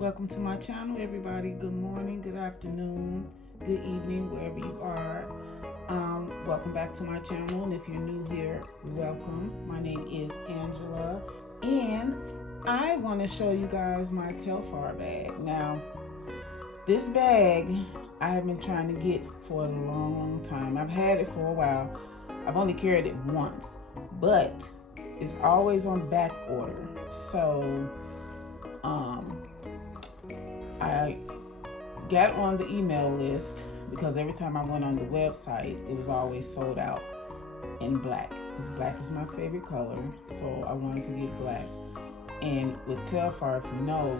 Welcome to my channel, everybody. Good morning, good afternoon, good evening, wherever you are. Welcome back to my channel, and if you're new here, welcome. My name is Angela, and I want to show you guys my Telfar bag. Now, this bag I have been trying to get for a long time. I've had it for a while. I've only carried it once, but it's always on back order. So I got on the email list because every time I went on the website, it was always sold out in black, because black is my favorite color. So I wanted to get black. And with Telfar, if you know,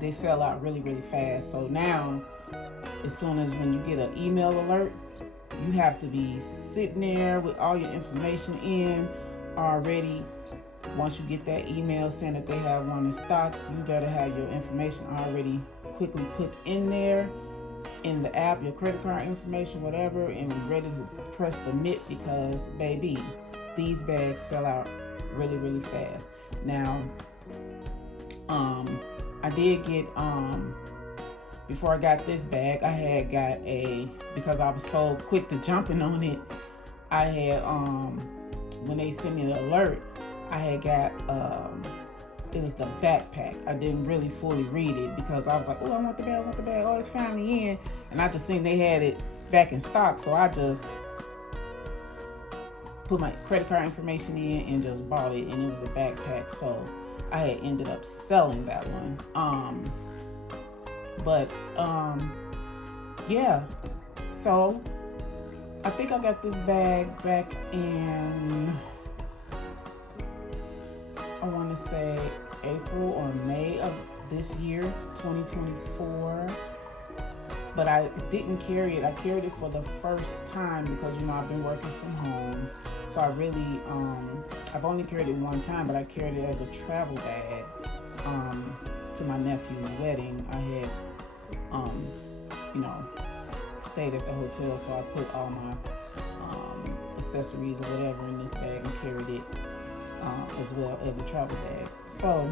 they sell out really, really fast. So now, as soon as when you get an email alert, you have to be sitting there with all your information in already. Once you get that email saying that they have one in stock, you better have your information already quickly put in there, in the app, your credit card information, whatever, and ready to press submit, because baby, these bags sell out really, really fast. Now, I did get, before I got this bag, I had got because I was so quick to jumping on it, I had, when they sent me the alert, I had got, it was the backpack. I didn't really fully read it because I was like, oh, I want the bag, oh, it's finally in. And I just seen they had it back in stock, so I just put my credit card information in and just bought it, and it was a backpack, so I had ended up selling that one. Yeah, so I think I got this bag back in, I want to say April or May of this year, 2024. But I didn't carry it. I carried it for the first time because, you know, I've been working from home. So I really, I've only carried it one time, but I carried it as a travel bag to my nephew's wedding. I had, you know, stayed at the hotel, so I put all my accessories or whatever in this bag and carried it as well as a travel bag. So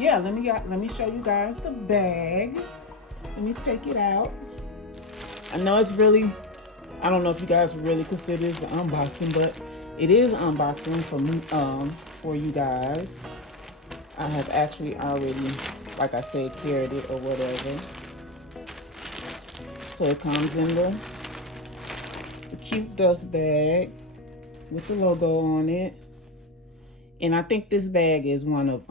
yeah, let me show you guys the bag. Let me take it out. I know it's really, I don't know if you guys would really consider this an unboxing, but it is an unboxing for me, for you guys. I have actually already, like I said, carried it or whatever. So it comes in the cute dust bag with the logo on it. And I think this bag is one of,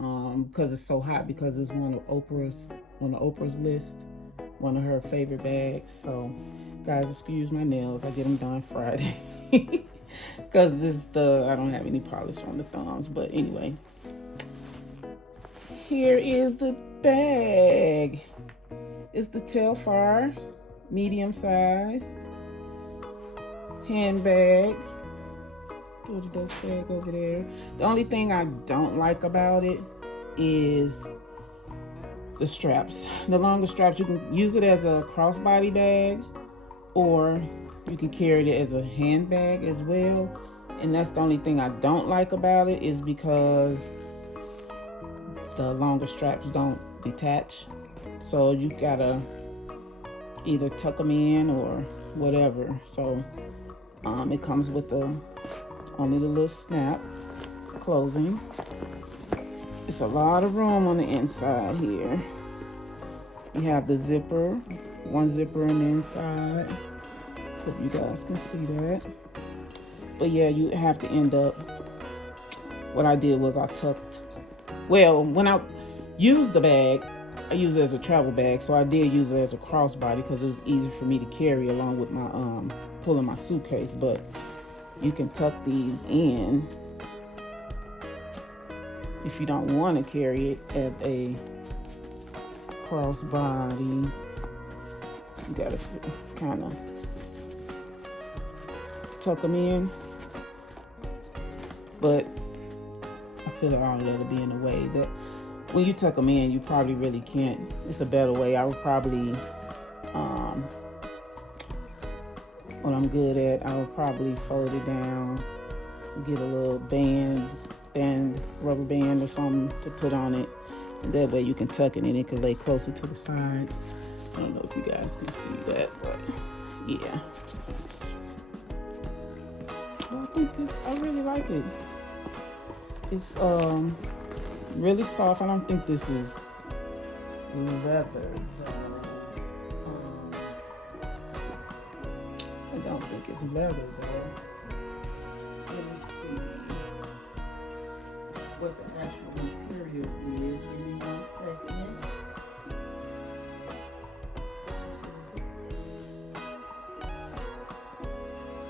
because it's so hot, because it's one of Oprah's, on the Oprah's list, one of her favorite bags. So guys, excuse my nails, I get them done Friday. Because I don't have any polish on the thumbs, but anyway. Here is the bag. It's the Telfar medium-sized handbag. Throw the dust bag over there. The only thing I don't like about it is the straps. The longer straps, you can use it as a crossbody bag, or you can carry it as a handbag as well. And that's the only thing I don't like about it, is because the longer straps don't detach. So you gotta either tuck them in or whatever. So it comes with only the little snap closing. It's a lot of room on the inside here. You have the zipper, one zipper on the inside. Hope you guys can see that. But yeah, you have to end up, what I did was I tucked, well, when I used the bag, I used it as a travel bag, so I did use it as a crossbody because it was easy for me to carry along with my pulling my suitcase. But you can tuck these in if you don't want to carry it as a crossbody. You gotta kind of tuck them in, but I feel like all of that'll be in a way that when you tuck them in, you probably really can't. It's a better way. I would probably, what I'm good at, I would probably fold it down, get a little band band, rubber band or something to put on it. And that way you can tuck it and it can lay closer to the sides. I don't know if you guys can see that, but yeah. Well, I really like it. It's really soft. I don't think this is leather. I don't think it's leather though. Let me see what the actual material is. Give me 1 second.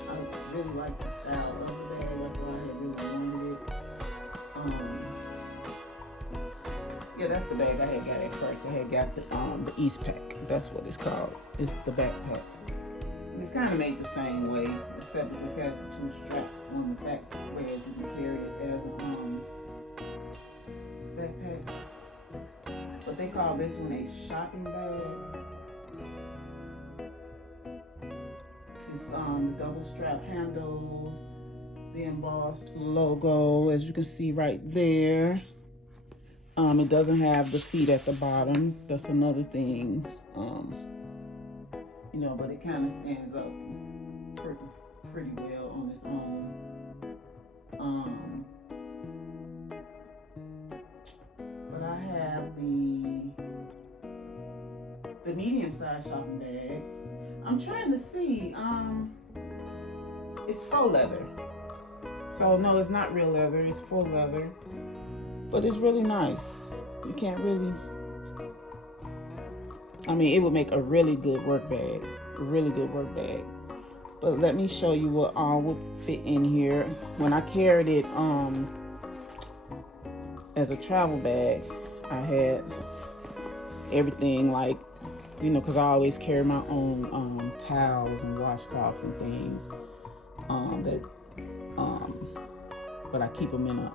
I really like the style of the bag. That's why I had really wanted it. Yeah, that's the bag I had got at first. I had got the East Pack. That's what it's called. It's the backpack. It's kind of made the same way, except it just has the 2 straps on the back, whereas you can carry it as a backpack. But they call this one a shopping bag. It's the double strap handles, the embossed logo, as you can see right there. It doesn't have the feet at the bottom. That's another thing. You know, but it kind of stands up pretty well on its own. But I have the medium-sized shopping bag. I'm trying to see. It's faux leather. So no, it's not real leather. It's faux leather. But it's really nice. You can't really. I mean, it would make a really good work bag. A really good work bag. But let me show you what all would fit in here. When I carried it as a travel bag, I had everything like, you know, because I always carry my own towels and washcloths and things but I keep them in a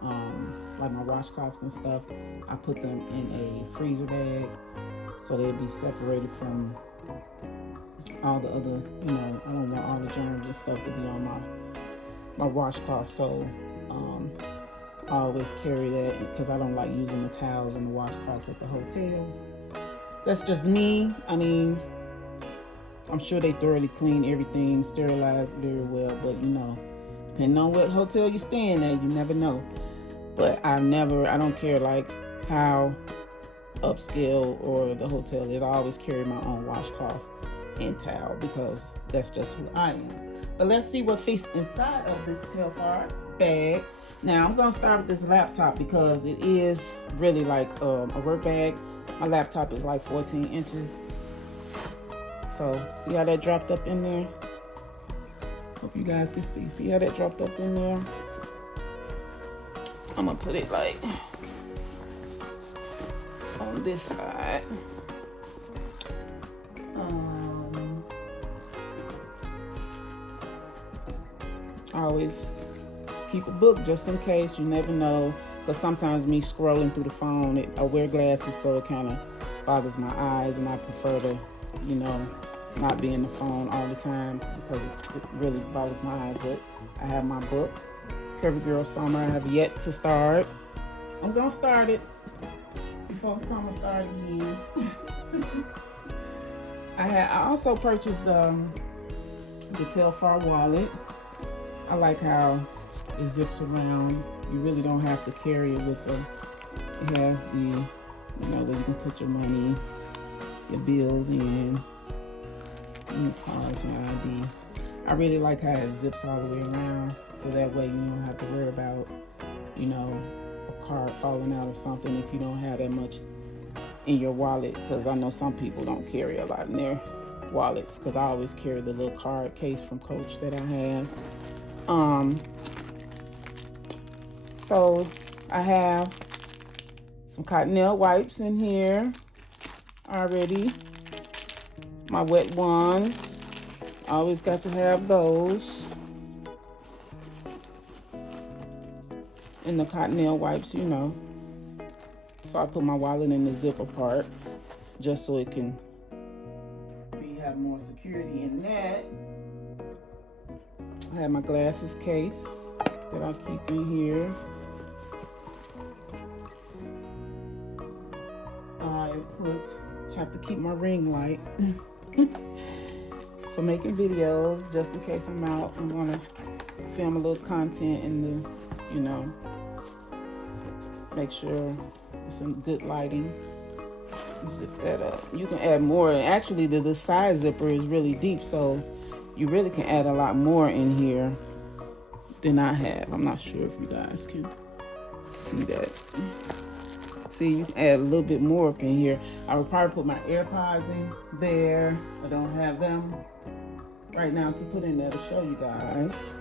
like my washcloths and stuff. I put them in a freezer bag so they'd be separated from all the other, you know, I don't want all the germs and stuff to be on my washcloth. So I always carry that because I don't like using the towels and the washcloths at the hotels. That's just me. I mean, I'm sure they thoroughly clean everything, sterilize very well, but you know, depending on what hotel you're staying at, you never know. But I don't care like how upscale or the hotel is. I always carry my own washcloth and towel because that's just who I am. But let's see what fits inside of this Telfar bag. Now I'm gonna start with this laptop because it is really like a work bag. My laptop is like 14 inches. So see how that dropped up in there? Hope you guys can see. See how that dropped up in there? I'm gonna put it like on this side. I always keep a book just in case. You never know. Because sometimes me scrolling through the phone, I wear glasses, so it kind of bothers my eyes, and I prefer to, you know, not be in the phone all the time because it really bothers my eyes. But I have my book, Curvy Girl Summer. I have yet to start. I'm gonna start it before summer starts again. I also purchased the Telfar wallet. I like how it zips around. You really don't have to carry it with the. It has the, you know, where you can put your money, your bills in, and your cards, your ID. I really like how it zips all the way around, so that way you don't have to worry about, you know, a card falling out or something if you don't have that much in your wallet. Because I know some people don't carry a lot in their wallets. Because I always carry the little card case from Coach that I have. So I have some cottonelle wipes in here already. My wet ones. I always got to have those. And the cottonelle wipes, you know. So I put my wallet in the zipper part just so it can have more security in that. I have my glasses case that I keep in here. hooked. Have to keep my ring light for making videos, just in case I'm out and want to film a little content in the, you know, make sure it's some good lighting. Zip that up. You can add more. Actually, the side zipper is really deep, so you really can add a lot more in here than I have. I'm not sure if you guys can see that. See, you can add a little bit more up in here. I would probably put my AirPods in there. I don't have them right now to put in there to show you guys.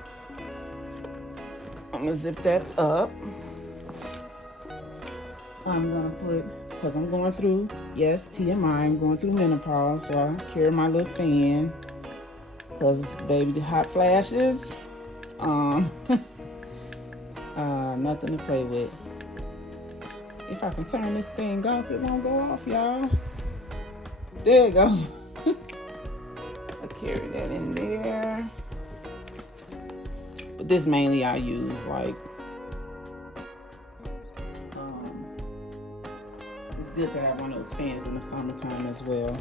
I'm gonna zip that up. I'm gonna put, because I'm going through, yes, TMI, I'm going through menopause, so I carry my little fan, because baby, the hot flashes, nothing to play with. If I can turn this thing off, it won't go off, y'all. There you go. I carry that in there. But this mainly I use like, it's good to have one of those fans in the summertime as well.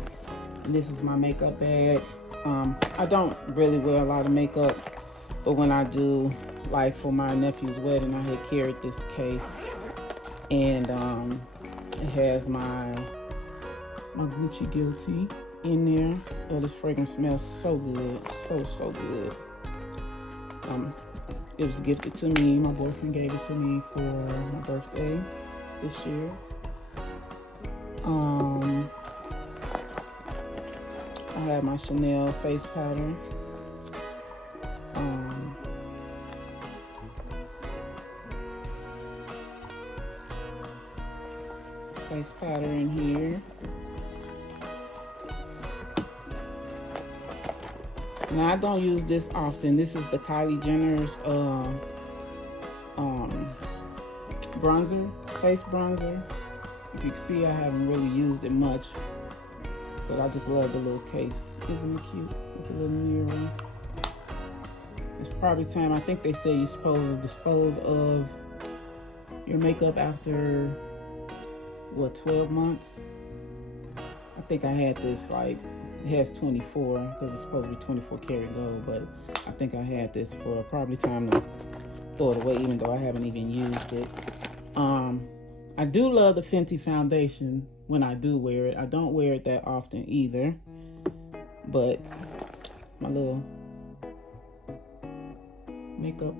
And this is my makeup bag. I don't really wear a lot of makeup, but when I do, like for my nephew's wedding, I had carried this case. And it has my Gucci Guilty in there. Oh, this fragrance smells so good. So good. It was gifted to me. My boyfriend gave it to me for my birthday this year. I have my Chanel face powder. Face powder in here. Now I don't use this often. This is the Kylie Jenner's bronzer, face bronzer. If you can see, I haven't really used it much, but I just love the little case. Isn't it cute with the little mirror? It's probably time. I think they say you're supposed to dispose of your makeup after, what, 12 months? I think I had this, like, it has 24 because it's supposed to be 24 karat gold, but I think I had this for probably time to throw it away, even though I haven't even used it. I do love the Fenty foundation when I do wear it. I don't wear it that often either, but my little makeup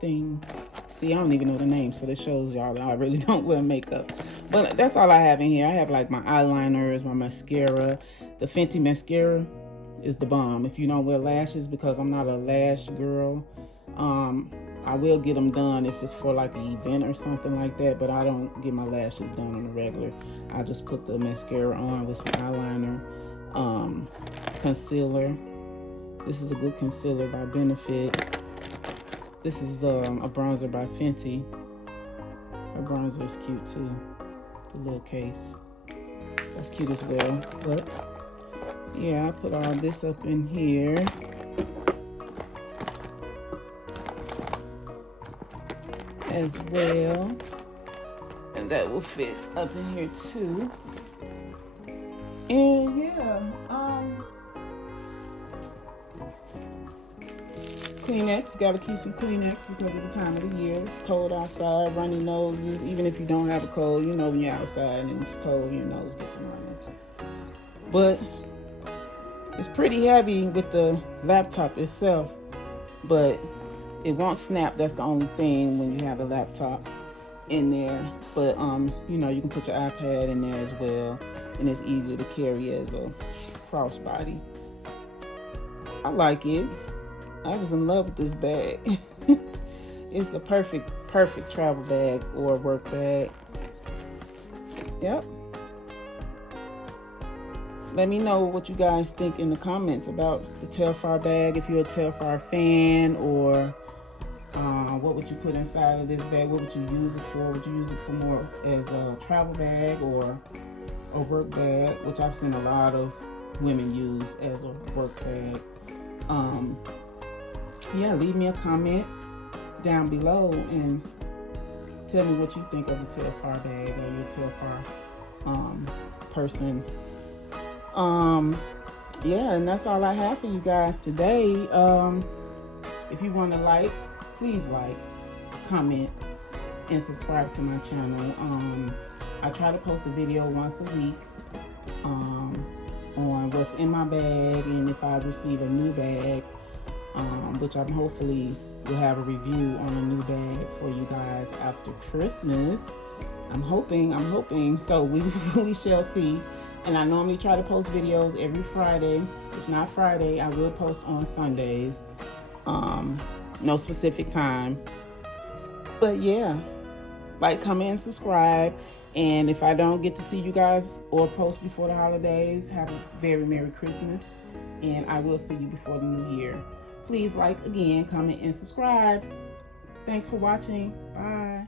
thing. See, I don't even know the name, so this shows y'all that I really don't wear makeup. But that's all I have in here. I have like my eyeliners, my mascara. The Fenty mascara is the bomb. If you don't wear lashes, because I'm not a lash girl, I will get them done if it's for like an event or something like that, but I don't get my lashes done on the regular. I just put the mascara on with some eyeliner, concealer. This is a good concealer by Benefit. This is a bronzer by Fenty. Her bronzer is cute too. The little case. That's cute as well. But yeah, I put all this up in here. As well. And that will fit up in here too. And yeah, Kleenex, gotta keep some Kleenex because of the time of the year. It's cold outside, runny noses. Even if you don't have a cold, you know when you're outside and it's cold, your nose gets running. But it's pretty heavy with the laptop itself, but it won't snap. That's the only thing when you have a laptop in there. But you know, you can put your iPad in there as well, and it's easier to carry as a crossbody. I like it. I was in love with this bag. It's the perfect travel bag or work bag. Yep. Let me know what you guys think in the comments about the Telfar bag. If you're a Telfar fan, or what would you put inside of this bag? What would you use it for? Would you use it for more as a travel bag or a work bag, which I've seen a lot of women use as a work bag. Yeah, leave me a comment down below and tell me what you think of the Telfar bag. Are you a Telfar person. Yeah, and that's all I have for you guys today. If you want to like, please like, comment, and subscribe to my channel. I try to post a video once a week on what's in my bag, and if I receive a new bag, which I'm hopefully will have a review on a new bag for you guys after Christmas. I'm hoping. So we shall see. And I normally try to post videos every Friday. If not Friday, I will post on Sundays. No specific time. But yeah, like, comment, and subscribe. And if I don't get to see you guys or post before the holidays, have a very Merry Christmas. And I will see you before the new year. Please like, again, comment, and subscribe. Thanks for watching. Bye.